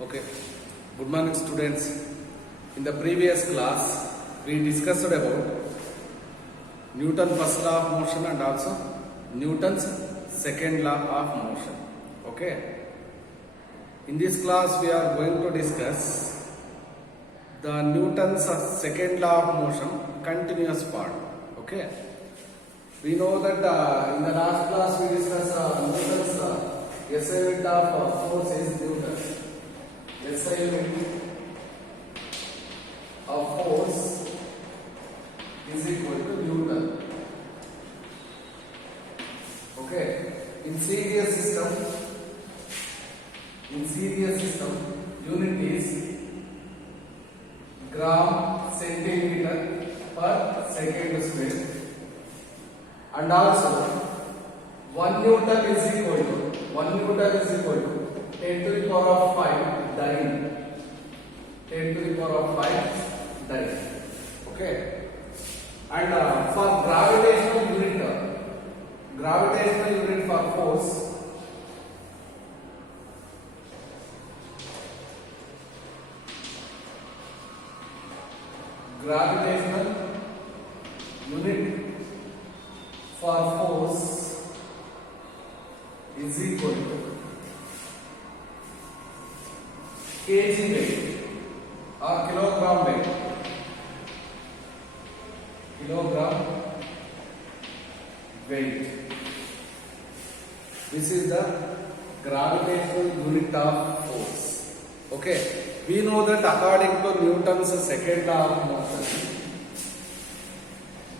Okay. Good morning, students. In the previous class, we discussed about Newton's first law of motion and also Newton's second law of motion. Okay. In this class, we are going to discuss the Newton's second law of motion continuous part. Okay. We know that in the last class we discussed Newton's SI unit of force is Newton. SI unit of force is equal to Newton. Okay. In serious system, unit is gram centimeter per second square. And also 1 Newton is equal to 10 to the power of 5 dyne. 10 to the power of 5 dyne. Okay. And for gravitational unit for force, gravitational unit for force is equal to kg weight or kilogram weight. This is the gravitational unit of force. Okay. We know that according to Newton's second law of motion,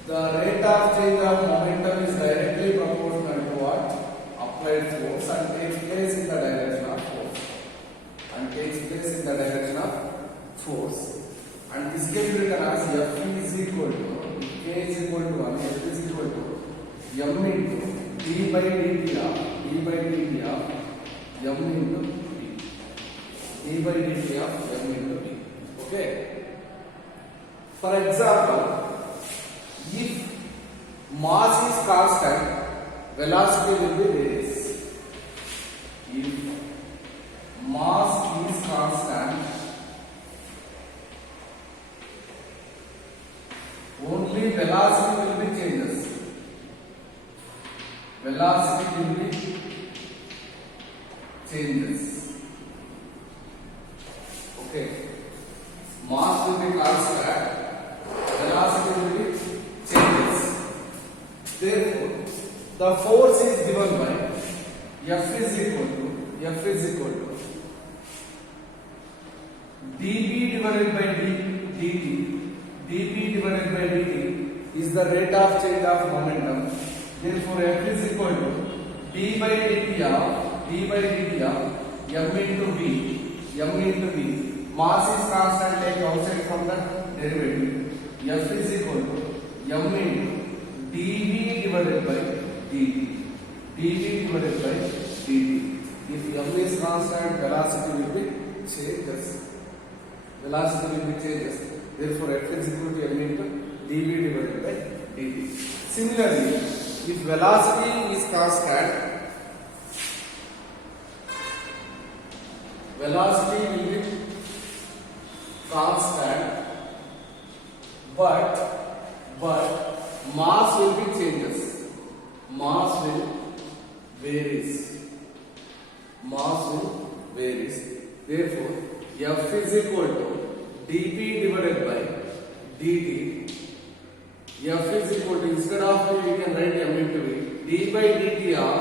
the rate of change of momentum is directly proportional to what? Applied force and takes place in the direction of force. And this can be written as F is equal to K is equal to 1, F is equal to M into d by dt of M into B. D by dt of M into B. Okay. For example, if mass is constant, velocity will be varies. If mass is constant, only velocity will be changes. Okay. Mass will be constant, velocity will be changes. Therefore, the force is given by F is equal to dB divided by dt. dB divided by dt is the rate of change of momentum. Therefore, F is equal to d by dt of M into B. Mass is constant, take outside from the derivative. F is equal to M into dV divided by dt. If M is constant, velocity will be changes. Therefore, F is equal to M into dV divided by dt. Similarly, if velocity is constant, but mass will be changes. Mass will varies. Therefore, F is equal to dP divided by dt. F is equal to, instead of P we can write M into V. D by dt of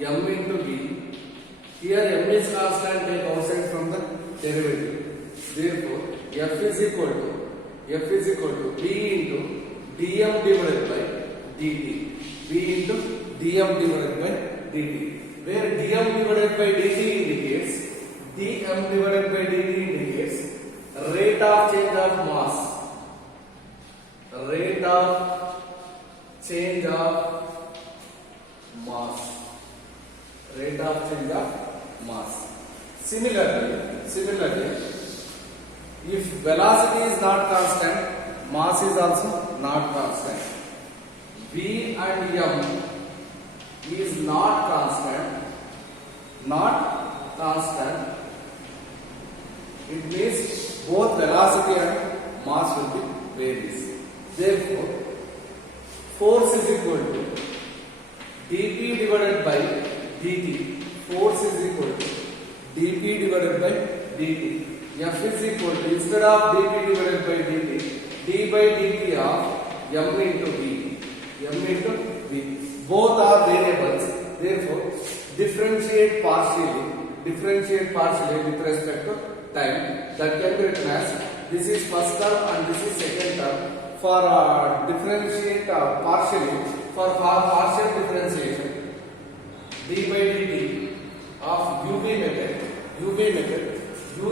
M into V. Here M is constant, take outside from the derivative. Therefore, F is equal to V into dm divided by dt. V into dm divided by dt. Where dm divided by dt indicates rate of change of mass. Similarly, if velocity is not constant, mass is also not constant. V and M is not constant, It means both velocity and mass will be varies. Therefore, force is equal to dp divided by dt. Force is equal to dp divided by dt. F is equal to, instead of dp divided by dt, d by dt of m into v. M into v. Both are variables. Therefore, differentiate partially with respect to time. That can be written as, this is first term and this is second term. For differentiate partially, for partial differentiation, d by dt of u method, u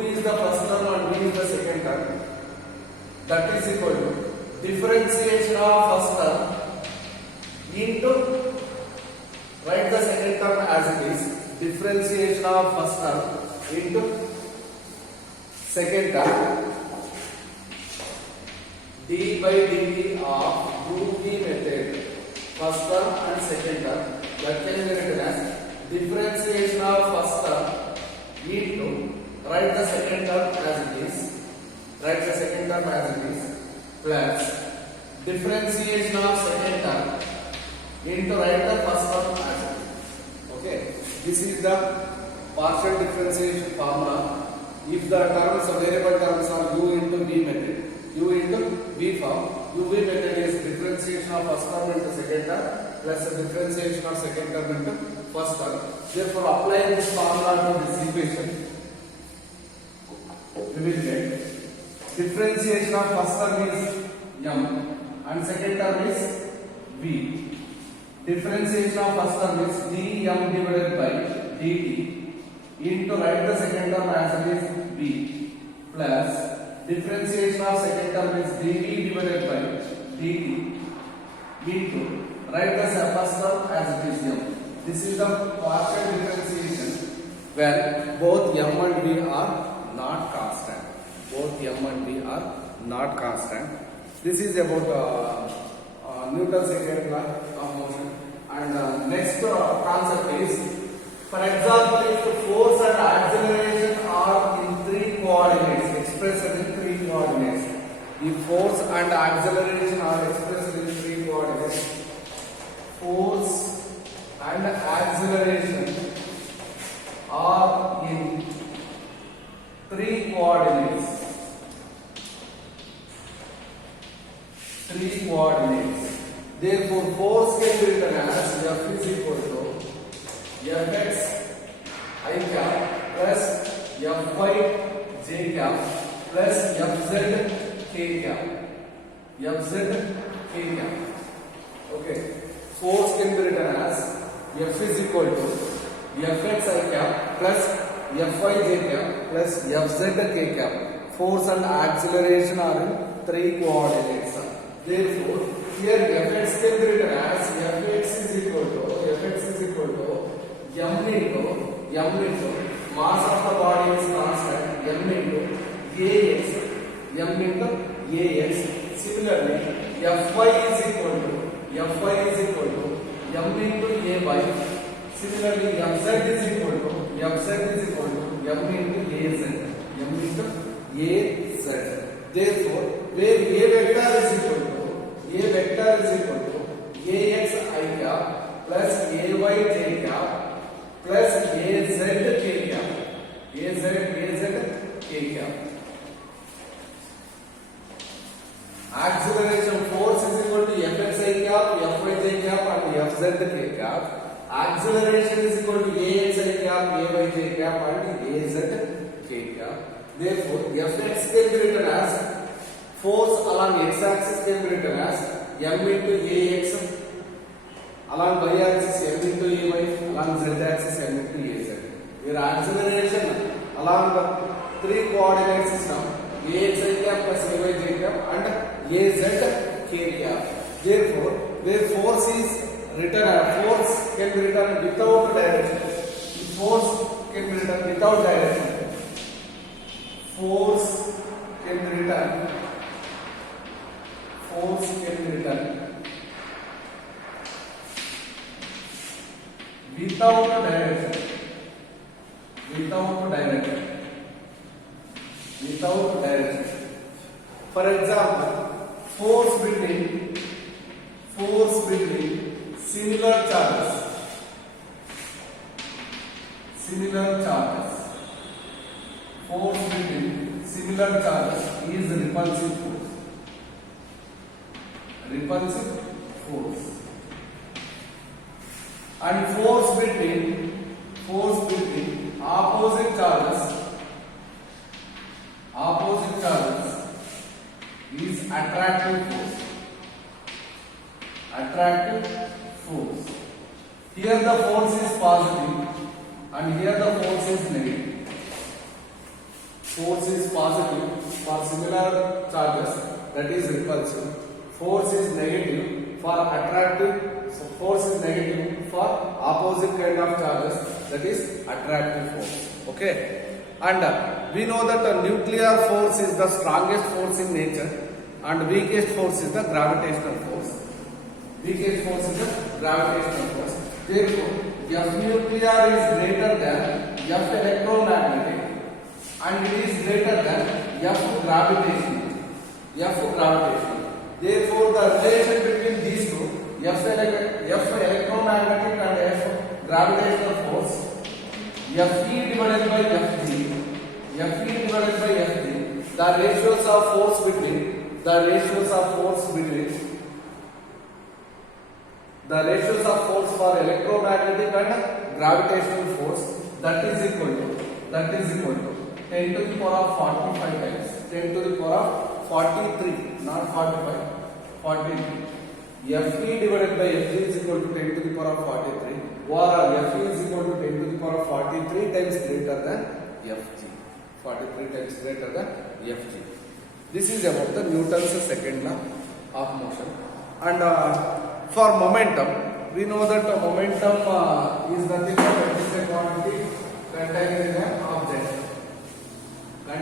is the first term and v is the second term. That is equal to differentiation of first term into, write the second term as it is, differentiation of first term into second term, d by dt of uv method, first term and second term, that can be written as differentiation of first term into, write the second term as it is, plus differentiation of second term into, write the first term as it is. Okay, this is the partial differentiation formula. If the terms, variable terms are u into v method, u into v form, uv method is differentiation of first term into second term plus the differentiation of second term into first term. Therefore, apply this formula to this equation, we will get differentiation of first term is m and second term is v. Differentiation of first term is dm divided by dt into, write the second term as it is v, plus differentiation of second term is dv divided by dt into, write the first term as it is m. This is the partial differentiation when both m and v are not constant. This is about Newton's second law of motion. And next concept is, for example, if the force and acceleration are in three coordinates, expressed in three coordinates. The force and acceleration are expressed in three coordinates. Force and acceleration are in three coordinates. Therefore, force can be written as F is equal to Fx I cap plus Fy j cap plus Fz k cap. Okay. Force can be written as F is equal to Fx I cap plus Fy j cap plus Fz k cap. Force and acceleration are in three coordinates. Therefore, here Fx can be written as Fx is equal to m into mass of the body is constant, m into ax. Similarly, Fy is equal to m into ay. Similarly, Fz is equal to m into az. Therefore, where a vector is equal to ax I cap plus ay j cap plus az k cap. Acceleration force is equal to Fx I cap, Fy j cap and Fz k cap. Acceleration is equal to ax I cap, ay j cap and az k cap. Therefore, Fx can be written as, force along x-axis can be written as m into ax, along y-axis m into ay, along z-axis m into az. Where acceleration along the three coordinate system, ax I cap plus ay j cap and az k cap. Therefore, where force is written, force can be written without direction. Force can be written without direction. Force can be written without direction. without direction. For example, force between similar charges force between similar charges is repulsive force and force between opposite charges is attractive force. Here the force is positive and here the force is negative. Force is positive for similar charges, that is repulsive. Force is negative for attractive. So force is negative for opposite kind of charges, that is attractive force. Okay. And we know that the nuclear force is the strongest force in nature and weakest force is the gravitational force. Therefore, F nuclear is greater than F electromagnetic and it is greater than F gravitational. Therefore, the relation between these two, F electromagnetic and F gravitational force, Fe divided by Fg, the ratios of force between for electromagnetic and gravitational force, that is equal to 10 to the power of 45 times 10 to the power of 43, not 45, 43. Fe divided by Fg is equal to 10 to the power of 43, or Fe is equal to 10 to the power of 43 times greater than Fg. 43 times greater than Fg. This is about the Newton's second law of motion. And for momentum, we know that momentum is nothing but a quantity contained in an object. We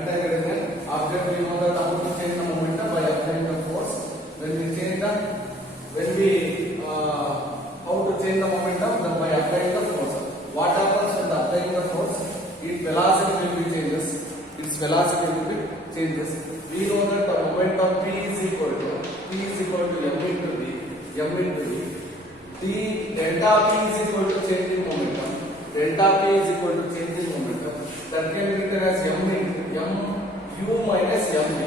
know that how to change the momentum by applying the force. How to change the momentum by applying the force. What happens when applying the force? Its velocity will be changes. We know that the momentum P is equal to m into v. Delta P is equal to change in momentum. That can be written as mu minus mv.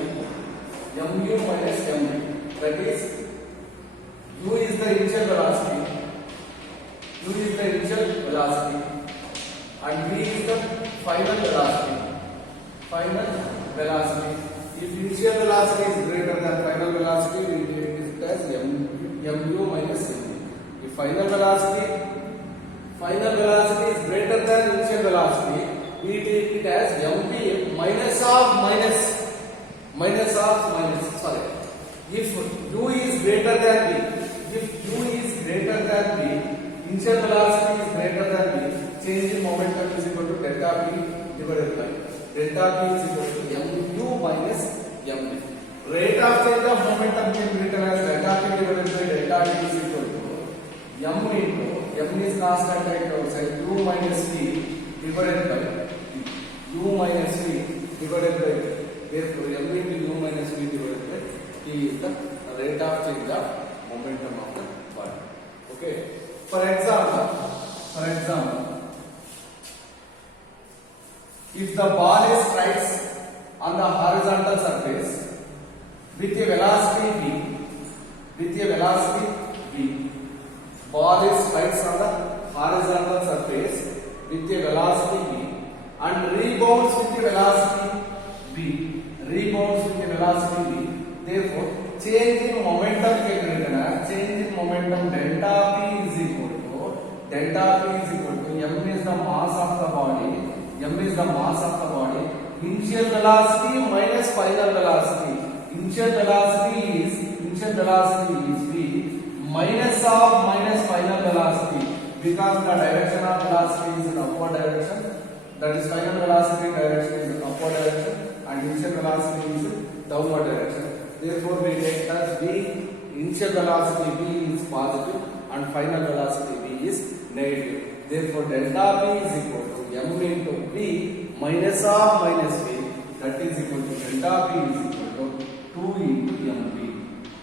That is, u is the initial velocity, and v is the final velocity. If initial velocity is greater than final velocity, we take it as mu minus mv. If final velocity is greater than initial velocity, we take it as mv minus of minus. Sorry. If u is greater than v, initial velocity is greater than v, change in momentum is equal to delta p divided by delta p is equal to mu minus mv. Rate of change of momentum can be written as delta p divided by delta t is equal to m is constant right outside, u minus v divided by therefore m into u minus v divided by t is the rate of change of momentum of the body. Okay. For example, if the ball is strikes on the horizontal surface with a velocity v, ball is strikes on the horizontal surface with a velocity v and rebounds with a velocity v. Therefore, change in momentum can be written as delta p is equal to m is the mass of the body, initial velocity minus final velocity. Initial velocity is v minus final velocity, because the direction of velocity is in upward direction, that is final velocity direction is in upward direction and initial velocity is in downward direction. Therefore, we take as v, initial velocity v is positive and final velocity v is negative. Therefore, delta p is equal to m into v minus of minus v that is equal to delta P is equal to 2 into mv.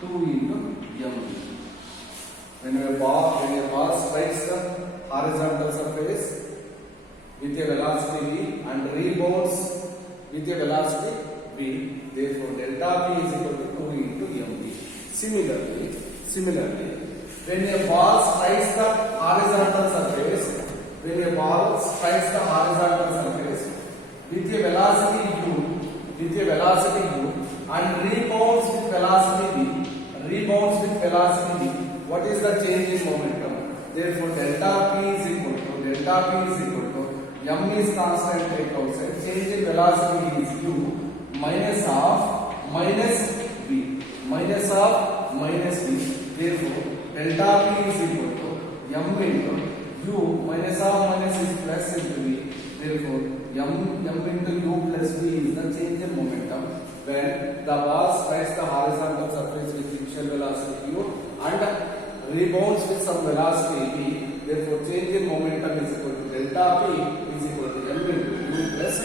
2 into mv. When a ball strikes the horizontal surface with a velocity v and rebounds with a velocity v, therefore delta P is equal to 2 into mv. Similarly, when a ball strikes the horizontal surface, with a velocity u and rebounds with velocity v, what is the change in momentum? Therefore, delta P is equal to m is constant, take outside, change in velocity is u minus v. Therefore, delta P is equal to m into u minus is plus into v. Therefore, m into u plus v is the change in momentum when the ball strikes the horizontal surface with initial velocity u and rebounds with some velocity v. Therefore, change in momentum is equal to delta P is equal to m into u plus v.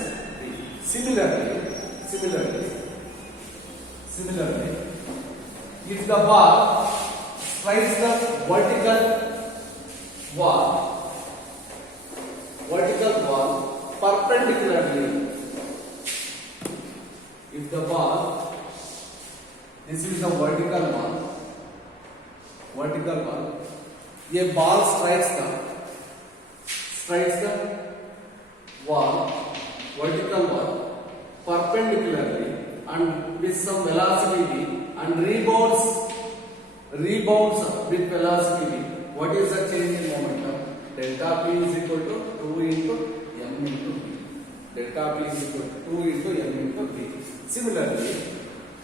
Similarly, if the ball strikes the vertical wall perpendicularly, if the ball, this is the vertical wall, a ball strikes the vertical wall perpendicularly and with some velocity v and rebounds with velocity v, what is the change in momentum? Delta P is equal to 2 into m into v. Delta P is equal to 2 into m into v. Similarly,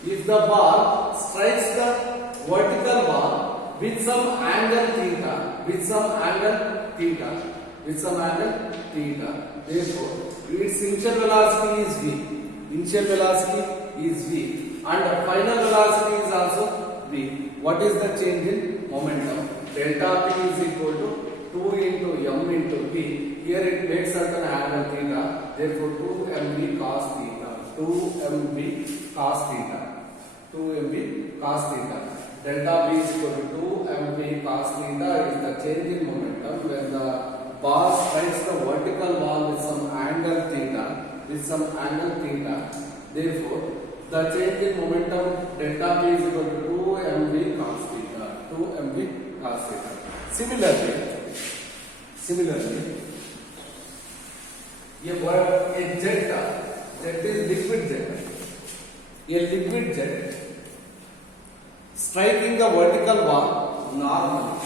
if the ball strikes the vertical wall with some angle theta, therefore its initial velocity is v and final velocity is also v. What is the change in momentum? Delta P is equal to 2 into m into v. Here it makes certain angle theta. Therefore, 2mv cos theta. 2mv cos theta. Delta P is equal to 2mv cos theta is the change in momentum when the ball strikes the vertical wall with some angle theta. Therefore, the change in momentum delta P is equal to 2mv cos theta. Similarly, a jet is liquid jet. A liquid jet striking the vertical wall normally.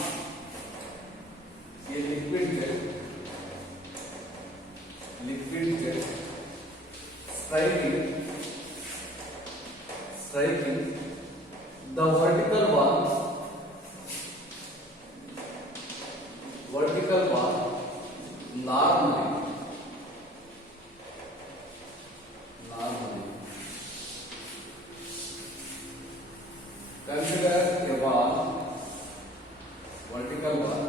A liquid jet striking the vertical wall normally. Consider a wall, vertical wall,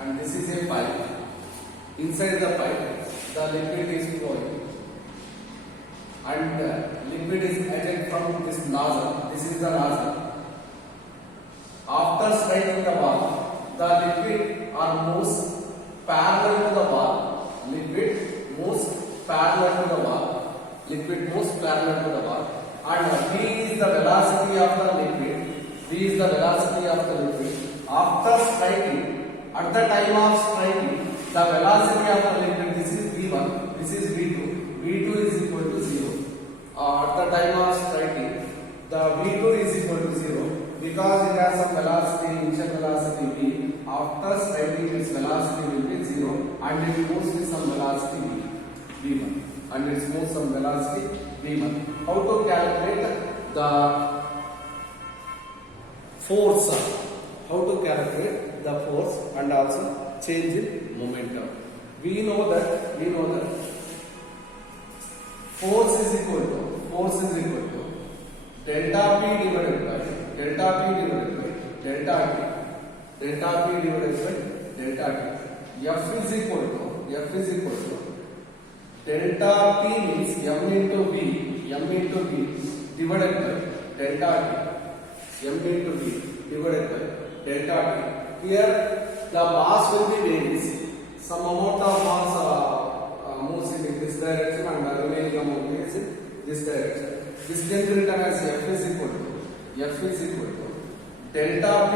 and this is a pipe. Inside the pipe, the liquid is flowing, and liquid is ejected from this nozzle. This is the nozzle. After striking the wall, the liquid moves parallel to the wall. Liquid moves parallel to the wall. And v is the velocity of the liquid. After striking, at the time of striking, the velocity of the liquid, this is v1, this is v2. v2 is equal to 0. At the time of striking, the v2 is equal to 0 because it has some velocity, initial velocity v. After striking, its velocity will be 0 and it moves with some velocity v1. How to calculate the force? And also change in momentum. We know that force is equal to delta P divided by delta p divided by delta t. F is equal to delta p means m into v divided by delta t. M into v divided by delta t. Here the mass will be varies. Some amount of mass moves in this direction and the remaining amount is in this direction. This can be written as F is equal to delta p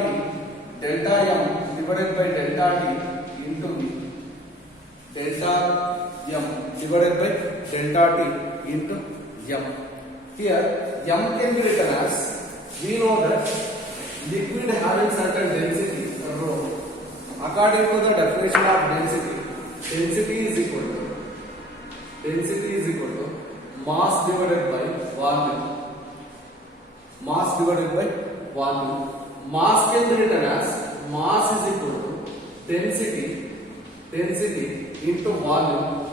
delta m divided by delta t into v. Delta m divided by delta t into m. Here m can be written as, we know that liquid having certain density rho. According to the definition of density is equal to mass divided by volume. Mass divided by volume. Mass can be written as mass is equal to density into volume.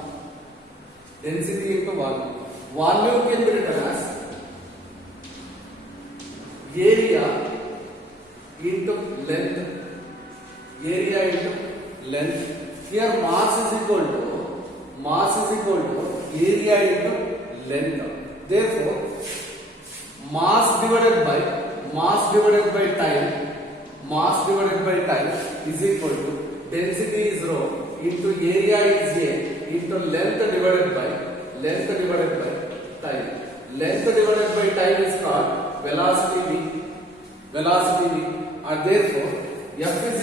Volume can be written as area into length. Here mass is equal to area into length. Therefore, mass divided by time is equal to density is rho into area is a into length divided by time. Length divided by time is called velocity v. And therefore, F is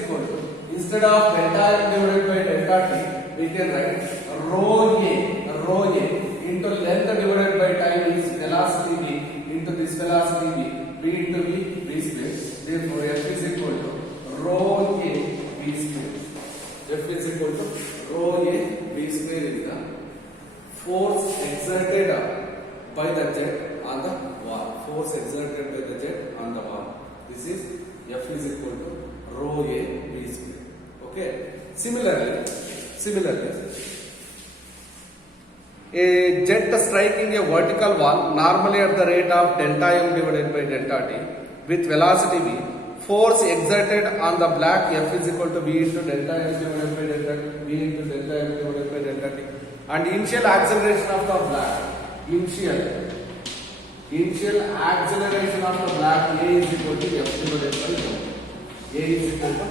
equal to instead of delta m divided by delta t, we can write rho a into length divided by time is velocity v into this velocity v into v square. Therefore, F is equal to rho a v square. F is equal to rho a v square is the force exerted by the jet on the wall. This is F is equal to rho a v square. Okay. Similarly, a jet striking a vertical wall normally at the rate of delta m divided by delta t with velocity v, force exerted on the block F is equal to v into delta m divided by delta t, v into delta m divided by delta t, and initial acceleration of the block, initial acceleration of the block A is equal to F divided by m. A is equal to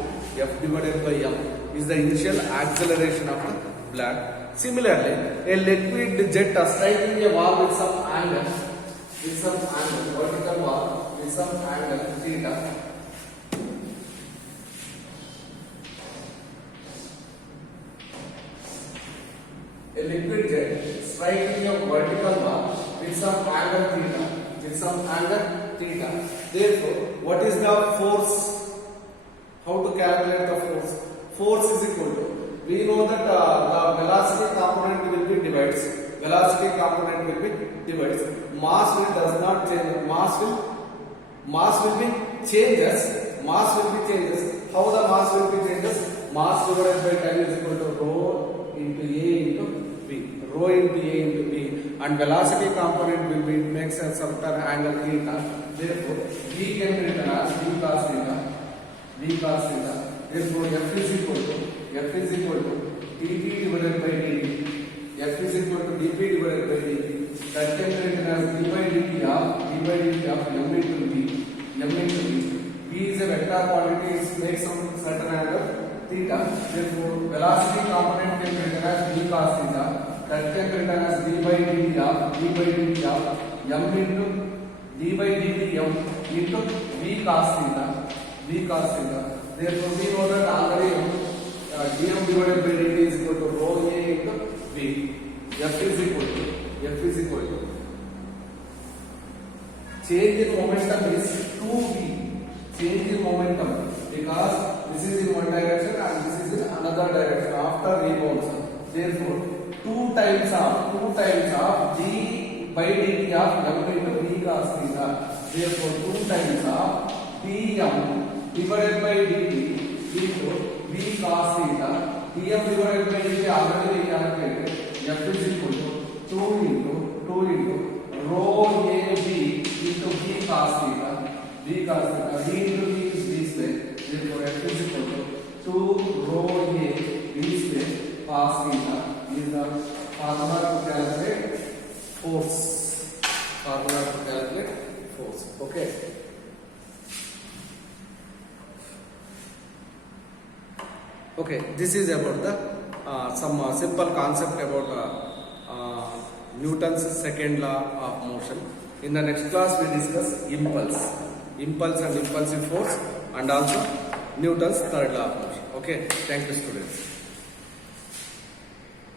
F divided by m is the initial acceleration of the block. Similarly, a liquid jet striking a wall with some angle, vertical wall with some angle theta. A liquid jet striking a vertical wall with some angle theta. Therefore, what is the force? How to calculate the force? Force is equal to, we know that the velocity component will be divides. Mass does not change. Mass will be changes. How the mass will be changes? Mass divided by time is equal to rho into A into V. And velocity component will be makes a certain angle theta. Therefore, V can be written as V cos theta. Therefore, F is equal to dP divided by dt. F is equal to dP divided by dt. That can be written as d by dt of m into v. V is a vector quantity. It makes some certain angle theta. Therefore, velocity component can be written as v cos theta. That can be written as d by dt of m into d by dt m into v cos theta. Therefore, we know that already dm divided by dt is equal to rho a into v. F is equal to change in momentum is 2v. Change in momentum because this is in one direction and this is in another direction after rebounds. Therefore, 2 times of d by dt of m into v cos theta. Therefore, 2 times of dm divided by dt into v cos theta. dm divided by dt already we calculated. F is equal to 2 into rho a v into v cos theta. V cos theta. V into V is V square. Therefore, F is equal to 2 rho A V square cos theta is the formula to calculate force. Formula to calculate force. Okay. Okay. This is about the some simple concept about Newton's second law of motion. In the next class, we discuss impulse and impulsive force, and also Newton's third law of motion. Okay, thank you, students.